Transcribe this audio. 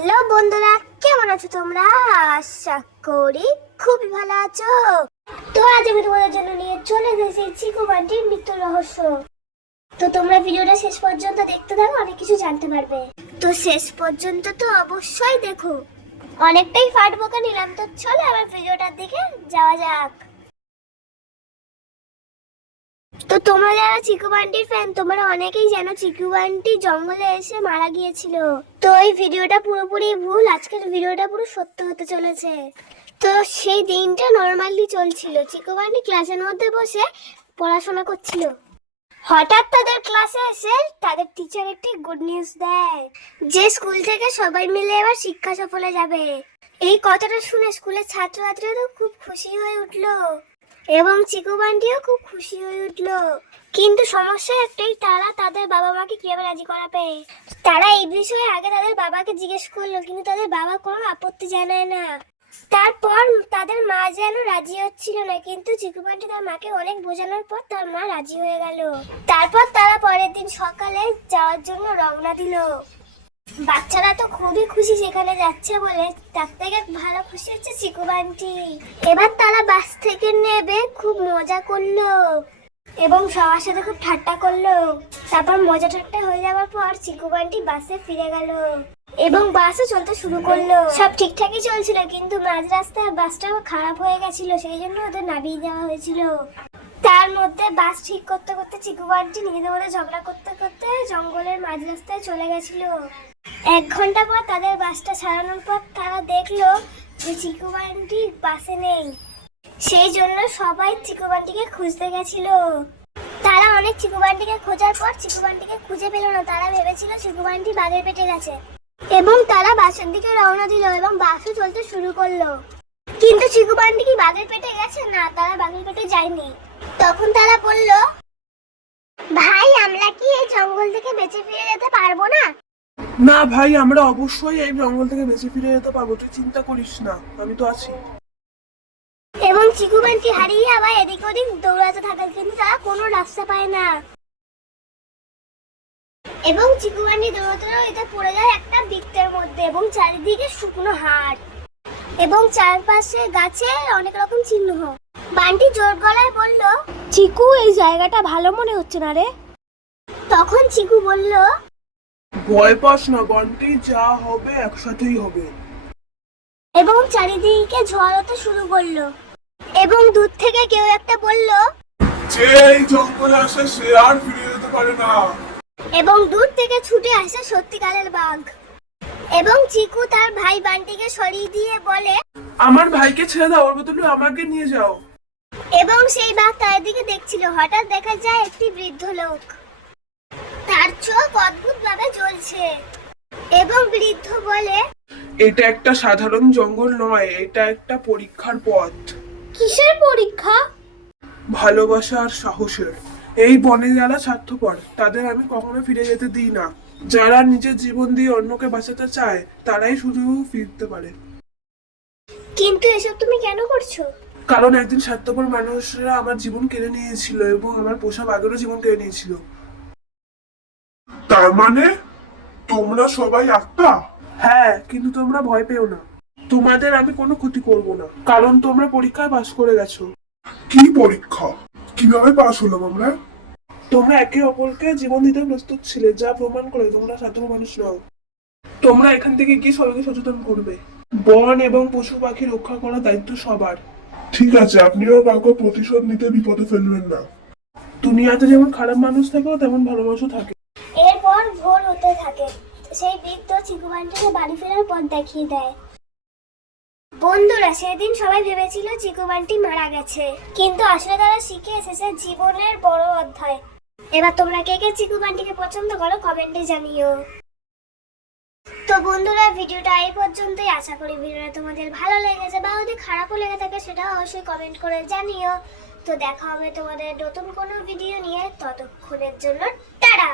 Hello বন্ধুরা, কেমন আছো তোমরা? আশা করি খুবই ভালো আছো। তো আজ আমি তোমাদের জন্য নিয়ে চলে এসেছি চিকু বান্টির মৃত্যু রহস্য। তো তোমরা ভিডিওটা শেষ পর্যন্ত দেখতে থাকো, অনেক কিছু জানতে পারবে। তো শেষ পর্যন্ত তো অবশ্যই দেখো। অনেকটাই ফাট বকা নিলাম, তো চলো আবার ভিডিওটার দিকে যাওয়া যাক। তো তোমরা যারা চিকু বান্টির ফ্যান, তোমরা অনেকেই জানো চিকু বান্টি জঙ্গলে এসে মারা গিয়েছিল। তো এই ভিডিওটা পুরোপুরি ভুল, আজকের ভিডিওটা পুরো সত্য হতে চলেছে। তো সেই দিনটা নরমালি চলছিল, চিকু বান্টি ক্লাসের মধ্যে বসে পড়াশোনা করছিল। হঠাৎ তাদের ক্লাসে এসে তাদের টিচার একটি গুড নিউজ দেয় যে স্কুল থেকে সবাই মিলে এবার শিক্ষা সফলে যাবে। এই কথাটা শুনে স্কুলের ছাত্রছাত্রীরা খুব খুশি হয়ে উঠলো এবং চিকু বান্টিও খুব খুশি হয়ে উঠলো। কিন্তু সমস্যা একটাই, তারা তাদের বাবা মাকে কিভাবে রাজি করাবে। তারা এই বিষয়ে আগে তাদের বাবাকে জিজ্ঞেস করলো, কিন্তু তাদের বাবা কোনো আপত্তি জানায় না। তারপর তাদের মা যেন রাজি হচ্ছিল না, কিন্তু চিকু বান্টি তার মাকে অনেক বোঝানোর পর তার মা রাজি হয়ে গেল। তারপর তারা পরের দিন সকালে যাওয়ার জন্য রওনা দিল। বাচ্চারা তো খুবই খুশি সেখানে যাচ্ছে বলে, তার থেকে ভালো খুশি হচ্ছে চিকু বান্টি। এবার তারা বাস থেকে নেবে খুব মজা করলো এবং সবার সাথে খুব ঠাট্টা করলো। তারপর মজা ঠাট্টা হয়ে যাওয়ার পর চিকু বান্টি বাসে ফিরে গেল এবং বাসও চলতে শুরু করলো। সব ঠিকঠাকই চলছিল, কিন্তু মাঝ রাস্তায় বাসটা খারাপ হয়ে গেছিল, সেই জন্য ওদের নামিয়ে দেওয়া হয়েছিল। তার মধ্যে বাস ঠিক করতে করতে চিকু বান্টি নিজেদের মধ্যে ঝগড়া করতে করতে জঙ্গলের মাঝ রাস্তায় চলে গেছিল। 1 ঘন্টা পর তাদের বাসটা ছাড়ানোর পর তারা দেখলো যে চিকু বান্টি বাসে নেই। সেই জন্য সবাই চিকু বান্টিকে খুঁজতে গেছিল। তারা অনেক চিকু বান্টিকে খোঁজার পর চিকু বান্টিকে খুঁজে পেল না। তারা ভেবেছিল চিকু বান্টি বাঘের পেটে গেছে এবং তারা বাসের দিকে রওনা দিল এবং বাসও চলতে শুরু করলো। কিন্তু চিকু বান্টি কি বাঘের পেটে গেছে? না, তারা বাঘের পেটে যায়নি। তখন তারা বলল, ভাই আমরা কি এই জঙ্গল থেকে বেঁচে ফিরে যেতে পারবো না? না ভাই, আমরা অবশ্যই এই জঙ্গল থেকে বেঁচে ফিরে যেতে পারবো, তুই চিন্তা করিস না, আমি তো আছি। এবং চিকু বান্টি হারিয়ে আবার এদিক ওদিক দৌড়াতে থাকে, কিন্তু তারা কোনো রাস্তা পায় না। এবং চিকু বান্টি দৌড়াতে দৌড়াতে পড়ে যায় একটা বৃত্তের মধ্যে এবং চারিদিকে শুকনো হাড় এবং চারপাশে গাছে অনেক রকম চিহ্ন। বান্টি জোর গলায় বলল, চিকু, এই জায়গাটা ভালো মনে হচ্ছে না রে। তখন চিকু বলল, ভয় পাস না বন্টি, যা হবে একসাথেই হবে। এবং চারিদিকে ঝড় হতে শুরু করলো এবং দূর থেকে কেউ একটা বলল, যে এই জঙ্গলে আসে সে আর ফিরে যেতে পারে না। এবং দূর থেকে ছুটে আসে সত্যিকারের বাঘ। এবং চিকু তার ভাই বান্টিকে সরিয়ে দিয়ে বলে, আমার ভাইকে ছেড়ে দাও, ওর বদলে আমাকে নিয়ে যাও। এবং সেই বাঘ তার দিকে দেখছিল। হঠাৎ দেখা যায় একটি বৃদ্ধ লোক, তার চোখ অদ্ভুত ভাবে জ্বলছে এবং বৃদ্ধ বলে, এটা একটা সাধারণ জঙ্গল নয়, এটা একটা পরীক্ষার পথ। কিসের পরীক্ষা? ভালোবাসা আর সাহসের। এই বনে যারা স্বার্থপর তাদের আমি কখনো ফিরে যেতে দিই না। যারা নিজের জীবন দিয়ে অন্যকে বাঁচাতে চায় তারাই শুধু ফিরতে পারে। কিন্তু এসব তুমি কেন করছো? কারণ একদিন স্বার্থপর মানুষরা আমার জীবন কেড়ে নিয়েছিল এবং আমার পোষা বাঘেরও জীবন কেড়ে নিয়েছিল। তার মানে তোমরা সবাই আত্মা? হ্যাঁ, কিন্তু তোমরা ভয় পেও না, তোমাদের আমি কোনো ক্ষতি করব না, কারণ তোমরা পরীক্ষায় পাশ করে গেছো। কি পরীক্ষা? কিভাবে পাস হলাম আমরা? তোমরা একে অপরকে জীবন দিতে প্রস্তুত ছিলে, যা প্রমাণ করে তোমরা স্বার্থপর মানুষ নও। তোমরা এখান থেকে গিয়ে সবাইকে সচেতন করবে। বন এবং পশু পাখি রক্ষা করার দায়িত্ব সবার। ঠিক আছে, আপনিও কাউকে প্রতিশোধ নিতে বিপদে ফেলবেন না। দুনিয়াতে যেমন খারাপ মানুষ থাকে তেমন ভালো মানুষও থাকে। এরপর ভোর হতে থাকে। সেই বৃদ্ধ চিকু বান্টিকে বাড়ি ফেরার পথ দেখিয়ে দেয়। বন্ধুরা, সেদিন সবাই ভেবেছিল চিকু বান্টি মারা গেছে, কিন্তু আসলে তারা শিখে এসেছে জীবনের বড় অধ্যায়। এবার তোমরা কে কে চিকু বান্টিকে পছন্দ করো কমেন্টে জানিও। তো বন্ধুরা, ভিডিওটা এই পর্যন্তই। আশা করি ভিডিওটা তোমাদের ভালো লেগেছে, বা যদি খারাপও লেগে থাকে সেটাও অবশ্যই কমেন্ট করে জানিও। তো দেখা হবে তোমাদের নতুন কোনো ভিডিও নিয়ে, ততক্ষণের জন্য টাটা।